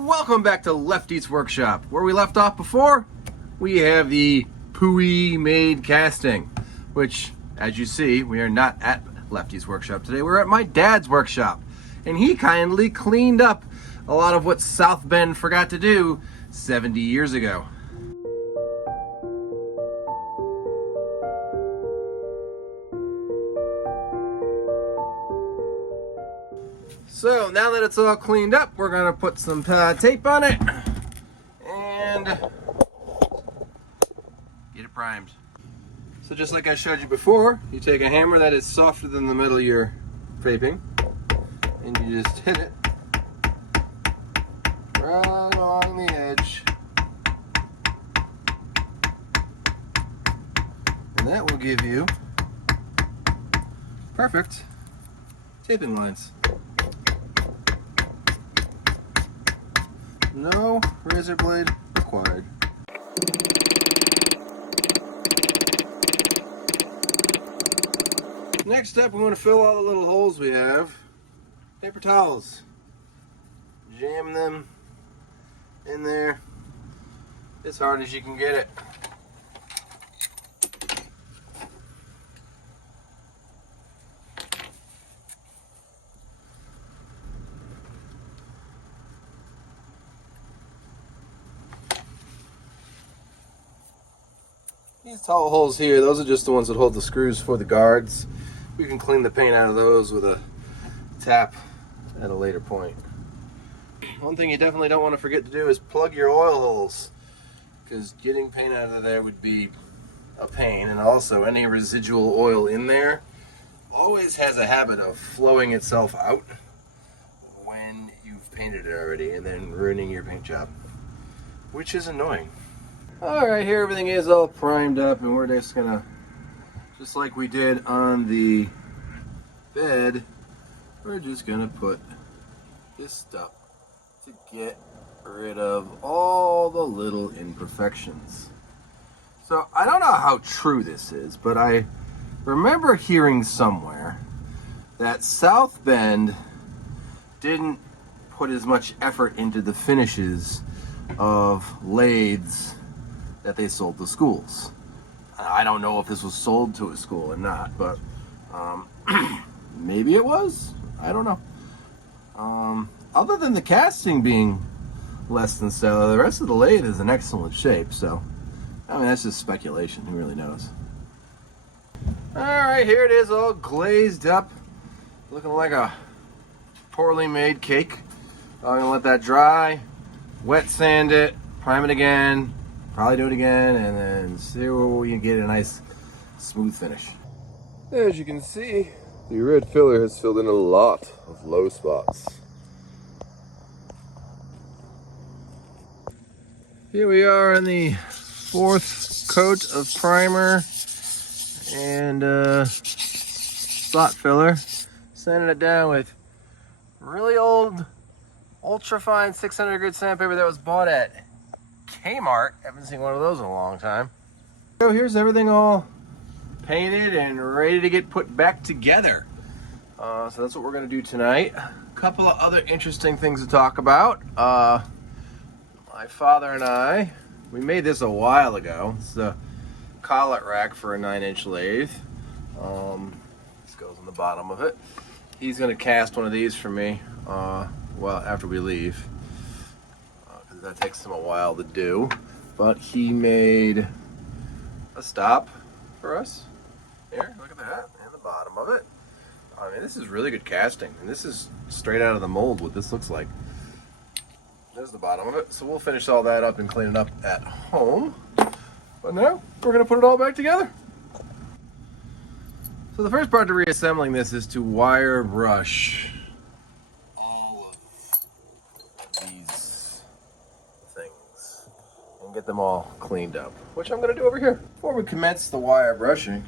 Welcome back to Lefty's Workshop. Where we left off before, we have the Pui made casting, which, as you see, we are not at Lefty's Workshop today. We're at my dad's workshop, and he kindly cleaned up a lot of what South Bend forgot to do 70 years ago. So now that it's all cleaned up, we're gonna put some tape on it and get it primed. So just like I showed you before, you take a hammer that is softer than the metal you're vaping, and you just hit it right along the edge. And that will give you perfect taping lines. No razor blade required. Next up, we want to fill all the little holes we have. Paper towels. Jam them in there as hard as you can get it. These towel holes here, those are just the ones that hold the screws for the guards. We can clean the paint out of those with a tap at a later point. One thing you definitely don't want to forget to do is plug your oil holes, because getting paint out of there would be a pain, and also any residual oil in there always has a habit of flowing itself out when you've painted it already and then ruining your paint job, which is annoying. Alright, here everything is all primed up, and we're just gonna, just like we did on the bed, we're just gonna put this stuff to get rid of all the little imperfections. So I don't know how true this is, but I remember hearing somewhere that South Bend didn't put as much effort into the finishes of lathes that they sold to schools. I don't know if this was sold to a school or not, but maybe it was. I don't know. Other than the casting being less than stellar, the rest of the lathe is in excellent shape, so I mean, that's just speculation. Who really knows? Alright, here it is, all glazed up, looking like a poorly made cake. I'm gonna let that dry, wet sand it, prime it again, probably do it again, and then see where we can get a nice smooth finish. As you can see, the red filler has filled in a lot of low spots. Here we are on the fourth coat of primer and spot filler. Sanding it down with really old ultra-fine 600 grit sandpaper that was bought at Kmart. Haven't seen one of those in a long time. So here's everything all painted and ready to get put back together. So that's what we're going to do tonight. A couple of other interesting things to talk about. My father and I, we made this a while ago. It's a collet rack for a 9-inch lathe. This goes on the bottom of it. He's going to cast one of these for me well, after we leave. That takes him a while to do, but he made a stop for us. Here, look at that, and the bottom of it. I mean, this is really good casting, and this is straight out of the mold what this looks like. There's the bottom of it, so we'll finish all that up and clean it up at home. But now, we're gonna put it all back together. So the first part to reassembling this is to wire brush all of these things and get them all cleaned up, which I'm gonna do over here. Before we commence the wire brushing,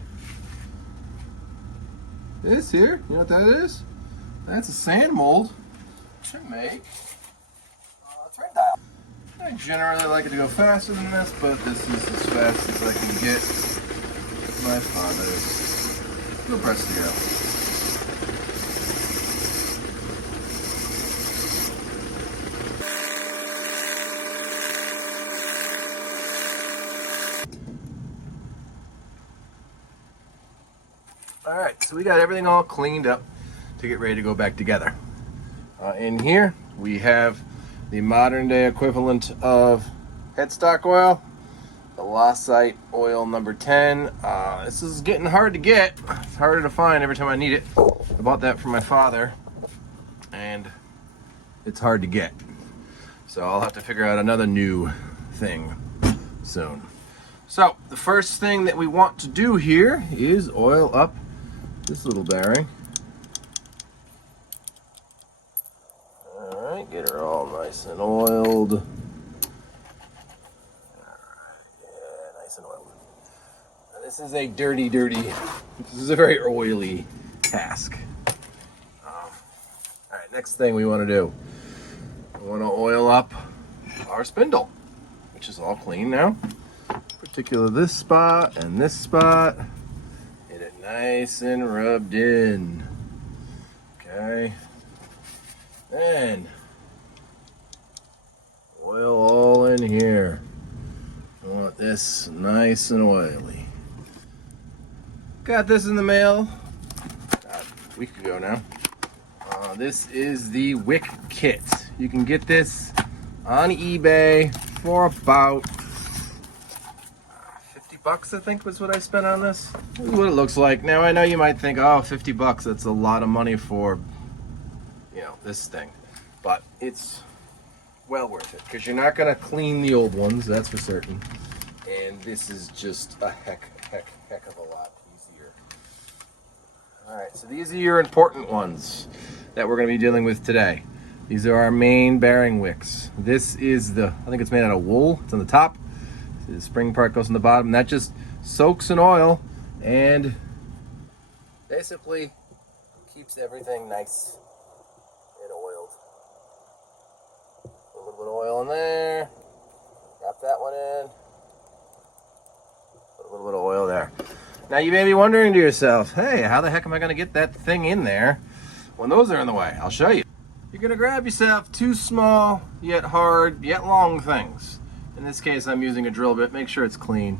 this here, you know what that is? That's a sand mold to make a thread dial. I generally like it to go faster than this, but this is as fast as I can get my father's. We'll press the go. All right, so we got everything all cleaned up to get ready to go back together. In here, we have the modern day equivalent of Headstock oil, the Lossite oil number 10. This is getting hard to get. It's harder to find every time I need it. I bought that from my father, and it's hard to get. So I'll have to figure out another new thing soon. So the first thing that we want to do here is oil up this little bearing. All right, get her all nice and oiled. All right, yeah, nice and oiled. Now, this is a dirty, this is a very oily task. All right, next thing we want to do, we want to oil up our spindle, which is all clean now. Particularly this spot and this spot. Get it nice and rubbed in. Okay. Then oil all in here. I want this nice and oily. Got this in the mail a week ago now. This is the wick kit. You can get this on eBay for about $50, I think was what I spent on this. This is what it looks like. Now I know you might think, oh, $50, that's a lot of money for, you know, this thing. But it's well worth it, because you're not gonna clean the old ones, that's for certain. And this is just a heck of a lot easier. All right, so these are your important ones that we're gonna be dealing with today. These are our main bearing wicks. This is I think it's made out of wool. It's on the top. The spring part goes on the bottom, and that just soaks in oil and basically keeps everything nice and oiled. Put a little bit of oil in there, drop that one in, put a little bit of oil there. Now you may be wondering to yourself, hey, how the heck am I going to get that thing in there when those are in the way? I'll show you. You're going to grab yourself two small yet hard yet long things. In this case, I'm using a drill bit. Make sure it's clean.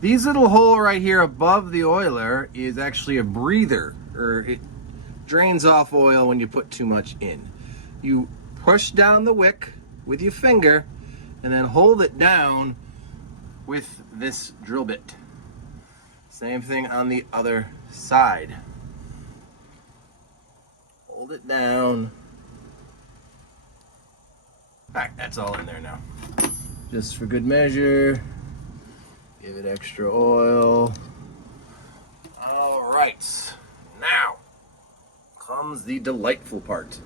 These little hole right here above the oiler is actually a breather, or it drains off oil when you put too much in. You push down the wick with your finger and then hold it down with this drill bit. Same thing on the other side. Hold it down. All right, that's all in there now. Just for good measure, give it extra oil. All right, now comes the delightful part.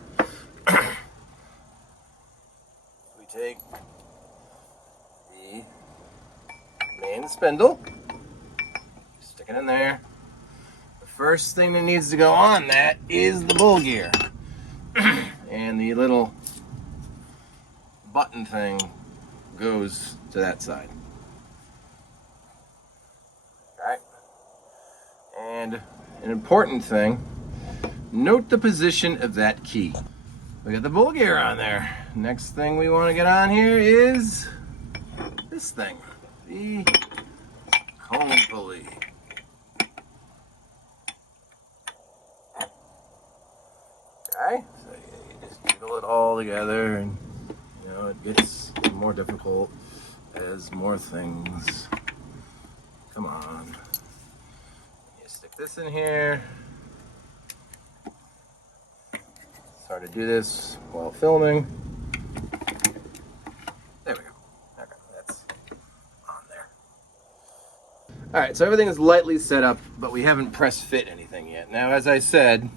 We take the main spindle, stick it in there. The first thing that needs to go on that is the bull gear. And the little button thing goes to that side. Alright. And an important thing, note the position of that key. We got the bull gear on there. Next thing we want to get on here is this thing, the cone pulley. Okay, so you just jiggle it all together, and you know it gets more difficult as more things come on. You stick this in here. It's hard to do this while filming. There we go. Okay, that's on there. All right, so everything is lightly set up, but we haven't press fit anything yet. Now, as I said,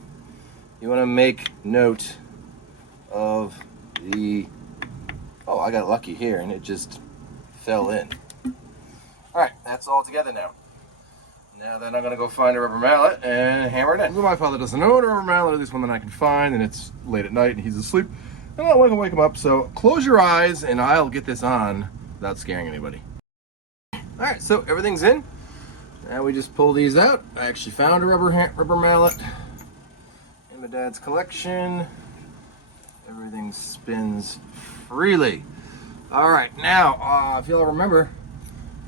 you want to make note of the, oh, I got lucky here and it just fell in. All right, that's all together now. Now then I'm gonna go find a rubber mallet and hammer it in. Well, my father doesn't own a rubber mallet, at least one that I can find, and it's late at night and he's asleep. And I don't want to wake him up, so close your eyes and I'll get this on without scaring anybody. All right, so everything's in. Now we just pull these out. I actually found a rubber mallet in my dad's collection. Everything spins freely. All right, now, if y'all remember,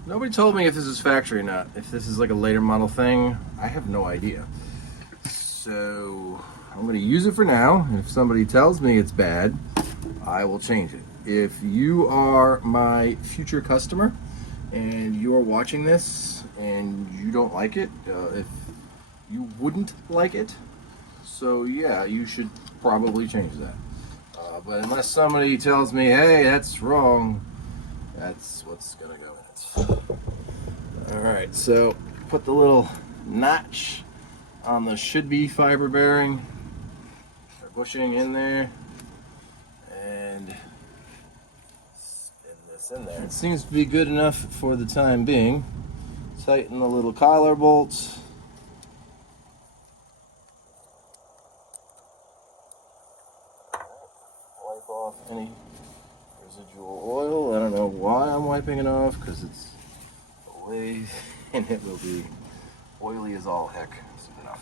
nobody told me if this is factory or not. If this is like a later model thing, I have no idea. so I'm going to use it for now. If somebody tells me it's bad, I will change it. If you are my future customer and you are watching this and you don't like it, if you wouldn't like it, so yeah, you should probably change that. But unless somebody tells me, hey, that's wrong, that's what's gonna go in it. All right, so put the little notch on the should-be fiber bearing, or bushing in there, and spin this in there. It seems to be good enough for the time being. Tighten the little collar bolts. Wipe off any residual oil. I don't know why I'm wiping it off, because it's a lathe and it will be oily as all heck soon enough.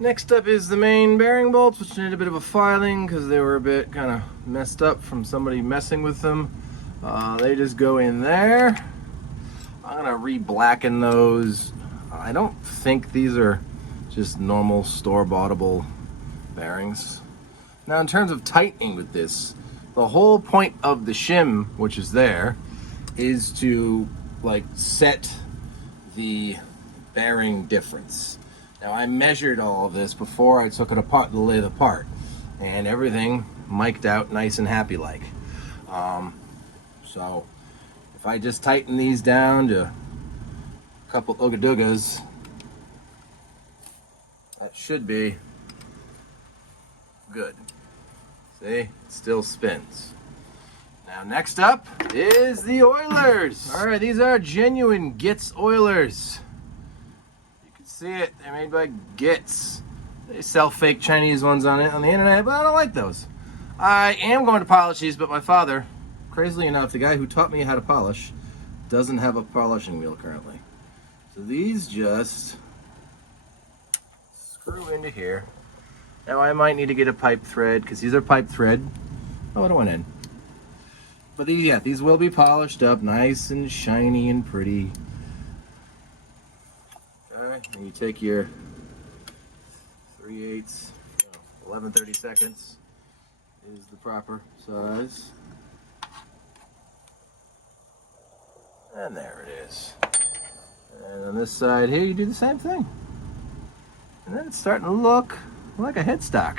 Next up is the main bearing bolts, which need a bit of a filing because they were a bit kind of messed up from somebody messing with them. They just go in there. I'm gonna re-blacken those. I don't think these are just normal store-boughtable bearings. Now, in terms of tightening with this, the whole point of the shim, which is there, is to like set the bearing difference. Now, I measured all of this before I took it apart, the lathe apart, and everything mic'd out nice and happy like. So if I just tighten these down to a couple ooga-doogas, that should be good. See, it still spins. Now next up is the oilers. All right, these are genuine Gitz oilers. You can see it, they're made by Gitz. They sell fake Chinese ones on the internet, but I don't like those. I am going to polish these, but my father, crazily enough, the guy who taught me how to polish, doesn't have a polishing wheel currently. So these just screw into here. Now I might need to get a pipe thread, because these are pipe thread. Oh, it went in. But these, yeah, these will be polished up nice and shiny and pretty. Alright, and you take your 3/8, 11/32 is the proper size. And there it is. And on this side here, you do the same thing. And then it's starting to look like a headstock.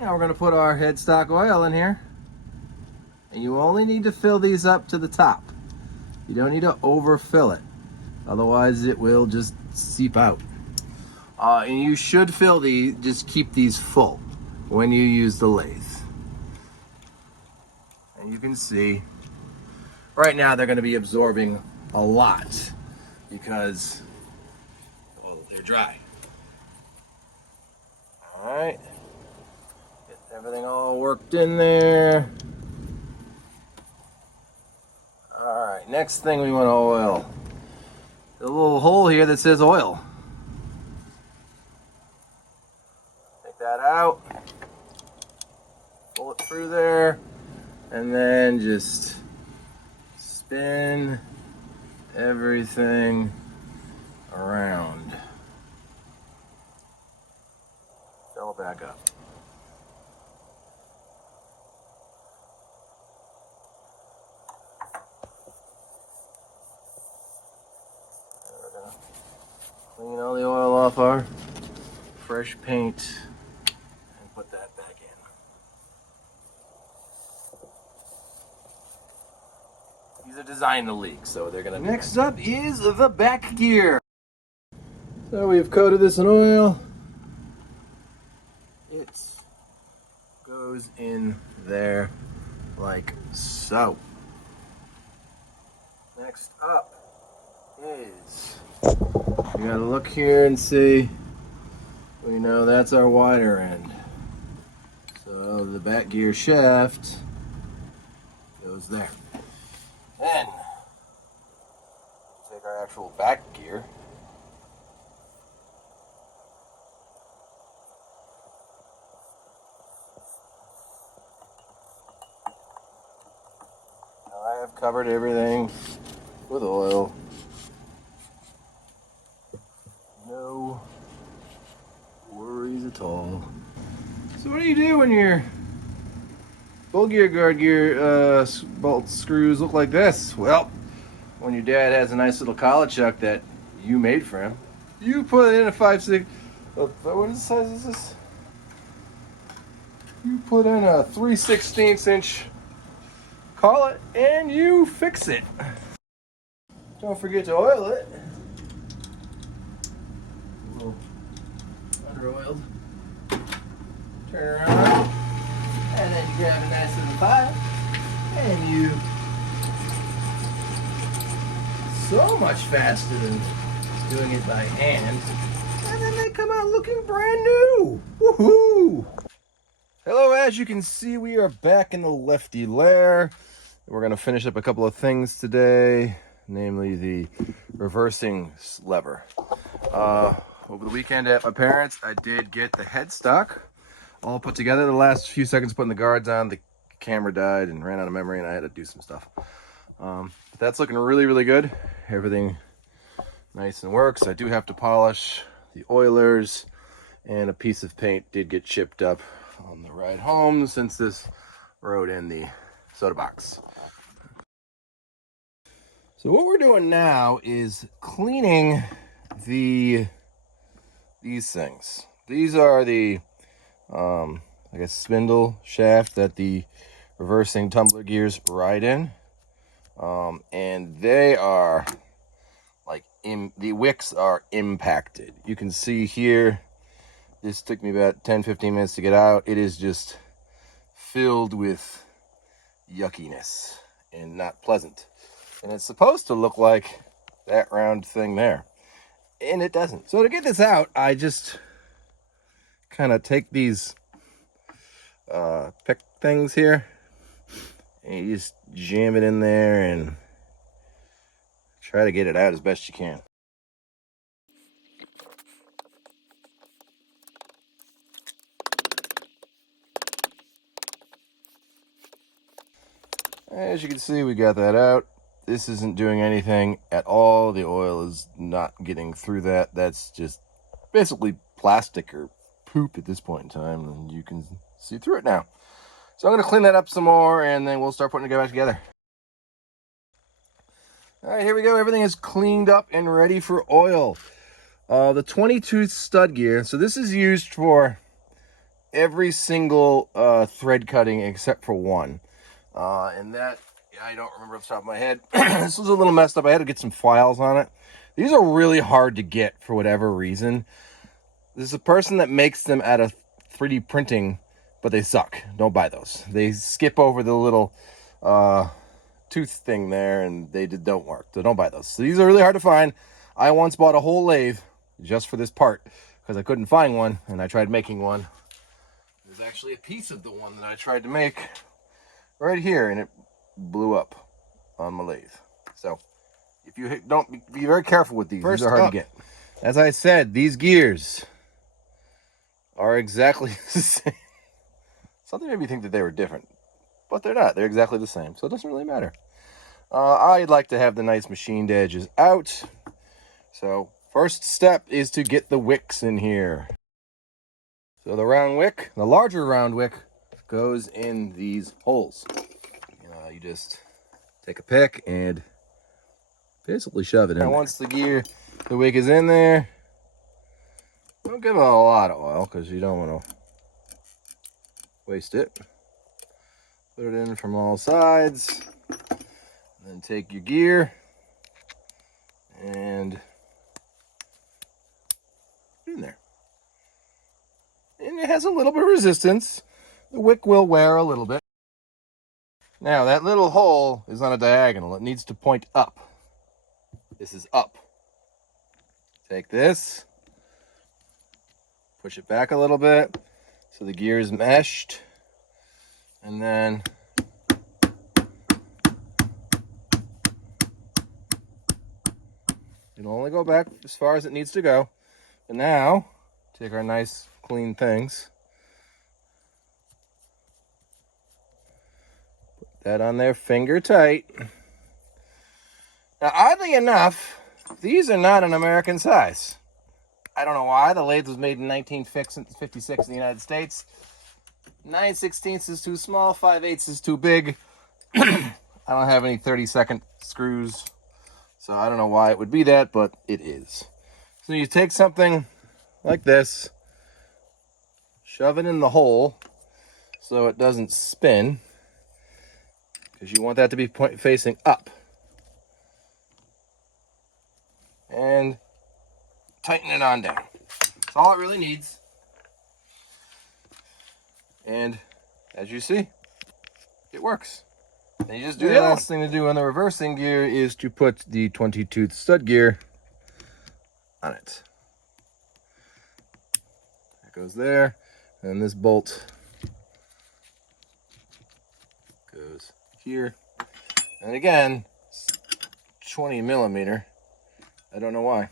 Now we're going to put our headstock oil in here. And you only need to fill these up to the top. You don't need to overfill it. Otherwise it will just seep out. And you should fill these, just keep these full when you use the lathe. And you can see, right now they're going to be absorbing a lot because, well, they're dry. All right, get everything all worked in there. All right, next thing we want to oil. The little hole here that says oil. Take that out, pull it through there, and then just spin everything around. Fill it back up. We're gonna clean all the oil off our fresh paint and put that back in. These are designed to leak, so they're gonna. Next up is the back gear. So we've coated this in oil. It goes in there like so. Next up is, you gotta look here and see, we know that's our wider end. So the back gear shaft goes there. Then take our actual back gear. Now I have covered everything with oil. No when your full gear guard gear bolt screws look like this? Well, when your dad has a nice little collet chuck that you made for him, you put in a 5/6. What size is this? You put in a 3/16 inch collet and you fix it. Don't forget to oil it. A little under-oiled. Turn around, and then you grab a nice little file, and you so much faster than doing it by hand, and then they come out looking brand new. Woohoo! Hello, as you can see, we are back in the lefty lair. We're going to finish up a couple of things today, namely the reversing lever. Over the weekend at my parents', I did get the headstock all put together. The last few seconds putting the guards on, the camera died and ran out of memory, and I had to do some stuff. That's looking really, really good. Everything nice and works. I do have to polish the oilers, and a piece of paint did get chipped up on the ride home since this rode in the soda box. So what we're doing now is cleaning these things. These are the I guess spindle shaft that the reversing tumbler gears ride in, and they are like the wicks are impacted. You can see here, this took me about 10-15 minutes to get out. It is just filled with yuckiness and not pleasant, and it's supposed to look like that round thing there, and it doesn't. So to get this out, I just kind of take these pick things here, and you just jam it in there and try to get it out as best you can. As you can see, we got that out. This isn't doing anything at all. The oil is not getting through that. That's just basically plastic or poop at this point in time, and you can see through it now. So I'm going to clean that up some more, and then we'll start putting it back together. All right, here we go. Everything is cleaned up and ready for oil. The 22 stud gear. So this is used for every single thread cutting except for one. And that, I don't remember off the top of my head. This was a little messed up. I had to get some files on it. These are really hard to get for whatever reason. There's a person that makes them out of 3D printing, but they suck. Don't buy those. They skip over the little tooth thing there, and they don't work. So don't buy those. So these are really hard to find. I once bought a whole lathe just for this part because I couldn't find one, and I tried making one. There's actually a piece of the one that I tried to make right here, and it blew up on my lathe. So if you don't, be very careful with these. These are hard to get. As I said, these gears are exactly the same. Something made me think that they were different, but they're not. They're exactly the same, so it doesn't really matter. I'd like to have the nice machined edges out. So first step is to get the wicks in here. So the round wick, the larger round wick, goes in these holes. You just take a pick and basically shove it in. Now once the wick is in there, don't give it a lot of oil because you don't want to waste it. Put it in from all sides, then take your gear and put it in there. And it has a little bit of resistance. The wick will wear a little bit. Now that little hole is on a diagonal. It needs to point up. This is up. Take this, push it back a little bit so the gear is meshed, and then it'll only go back as far as it needs to go. And now, take our nice clean things, put that on there finger tight. Now, oddly enough, these are not an American size. I don't know why. The lathe was made in 1956 in the United States. 9/16 is too small, 5/8 is too big. I don't have any 30-second screws, so I don't know why it would be that, but it is. So you take something like this, shove it in the hole so it doesn't spin, because you want that to be facing up. And tighten it on down. That's all it really needs. And as you see, it works. And you just do the last thing to do on the reversing gear is to put the 20-tooth stud gear on it. That goes there, and this bolt goes here. And again, 20 millimeter. I don't know why.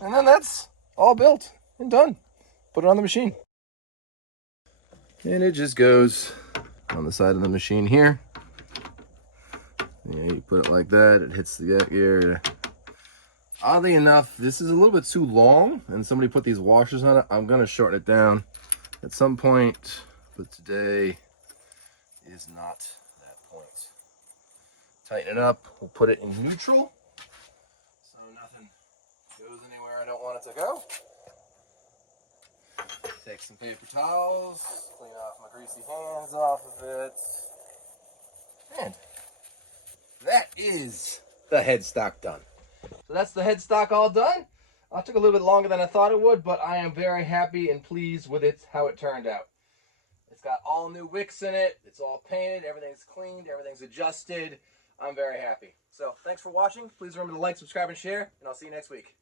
And then that's all built and done. Put it on the machine. And it just goes on the side of the machine here. You put it like that, it hits the gear. Oddly enough, this is a little bit too long, and somebody put these washers on it. I'm gonna shorten it down at some point, but today is not that point. Tighten it up, we'll put it in neutral, so nothing goes anywhere I don't want it to go. Take some paper towels, clean off my greasy hands off of it. And that is the headstock done. So that's the headstock all done. It took a little bit longer than I thought it would, but I am very happy and pleased with it, how it turned out. It's got all new wicks in it. It's all painted. Everything's cleaned. Everything's adjusted. I'm very happy. So thanks for watching. Please remember to like, subscribe, and share, and I'll see you next week.